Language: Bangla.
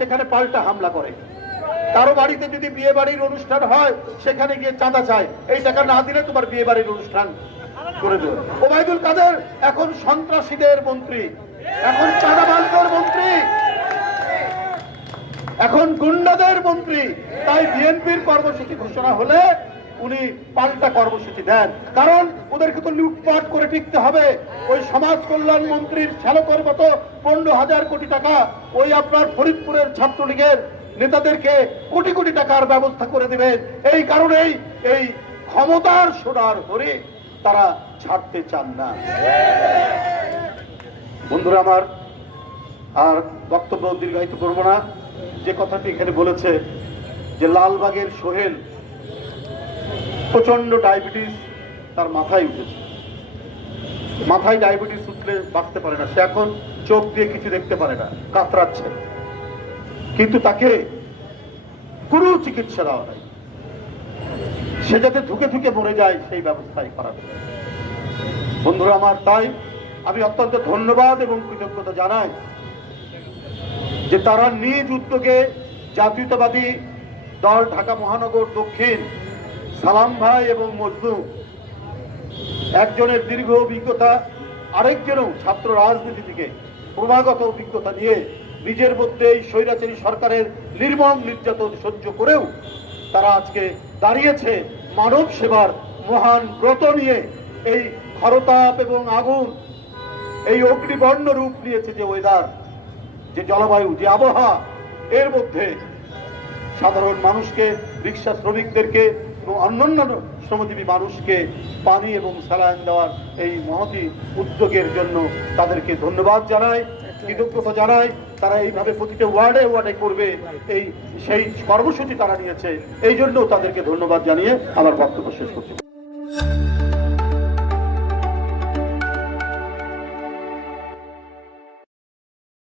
সেখানে পাল্টা হামলা করে। কারো বাড়িতে যদি বিয়ে বাড়ির অনুষ্ঠান হয় সেখানে গিয়ে চাঁদা চায়, এই টাকা না দিলে তোমার বিয়ে বাড়ির অনুষ্ঠান করে দেবে। ওবায়দুল কাদের এখন সন্ত্রাসীদের মন্ত্রী, এখন চাঁদাবাজদের মন্ত্রী, এখন গুন্ডাদের মন্ত্রী। তাই বিএনপির কর্মসূচি ঘোষণা হলে উনি পাল্টা কর্মসূচি দেন, কারণ ওদেরকে তো লুটপাট করে টিকতে হবে। ওই সমাজ কল্যাণ মন্ত্রীর শ্যালকের মতো 15,000 কোটি টাকা ওই আপনার ফরিদপুরের ছাত্রলীগের নেতাদেরকে কোটি কোটি টাকার ব্যবস্থা করে দেবেন। এই কারণেই এই ক্ষমতার সোনার হরে তারা ছাড়তে চান না। বন্ধুরা আমার, আর বক্তব্য দীর্ঘায়িত করব না। যে কথাটি এখানে বলেছে যে লালবাগের সোহেল প্রচন্ড ডায়াবেটিস তার মাথায় উঠেছে, মাথায় ডায়াবেটিস উঠলে বাঁচতে পারে না, সে এখন চোখ দিয়ে কিছু দেখতে পারে না, কাতরাচ্ছে, কিন্তু তাকে কোনো চিকিৎসা দেওয়া হয়, সে যাতে ধুকে ধুকে মরে যায় সেই ব্যবস্থাই করা হবে। বন্ধুরা আমার, তাই আমি অত্যন্ত ধন্যবাদ এবং কৃতজ্ঞতা জানাই যে তারা নিজ উদ্যোগে জাতীয়তাবাদী দল ঢাকা মহানগর দক্ষিণ সালাম ভাই এবং মজনু, একজনের দীর্ঘ অভিজ্ঞতা, আরেকজনও ছাত্র রাজনীতি থেকে ক্রমাগত অভিজ্ঞতা নিয়ে নিজের মধ্যে এই স্বৈরাচারী সরকারের নির্মম নির্যাতন সহ্য করেও তারা আজকে দাঁড়িয়েছে মানব সেবার মহান ব্রত নিয়ে। এই খরতাপ এবং আগুন, এই অগ্নিবর্ণ রূপ নিয়েছে যে ওয়েদার, যে জলবায়ু, যে আবহাওয়া, এর মধ্যে সাধারণ মানুষকে, রিক্সা শ্রমিকদেরকে এবং অন্যান্য শ্রমজীবী মানুষকে পানি এবং স্যালাইন দেওয়ার এই মহতি উদ্যোগের জন্য তাদেরকে ধন্যবাদ জানাই, কৃতজ্ঞতা জানাই। তারা এইভাবে প্রতিটা ওয়ার্ডে ওয়ার্ডে করবে, সেই কর্মসূচি তারা নিয়েছে, এই জন্য তাদেরকে ধন্যবাদ জানিয়ে আমার বক্তব্য শেষ করছি।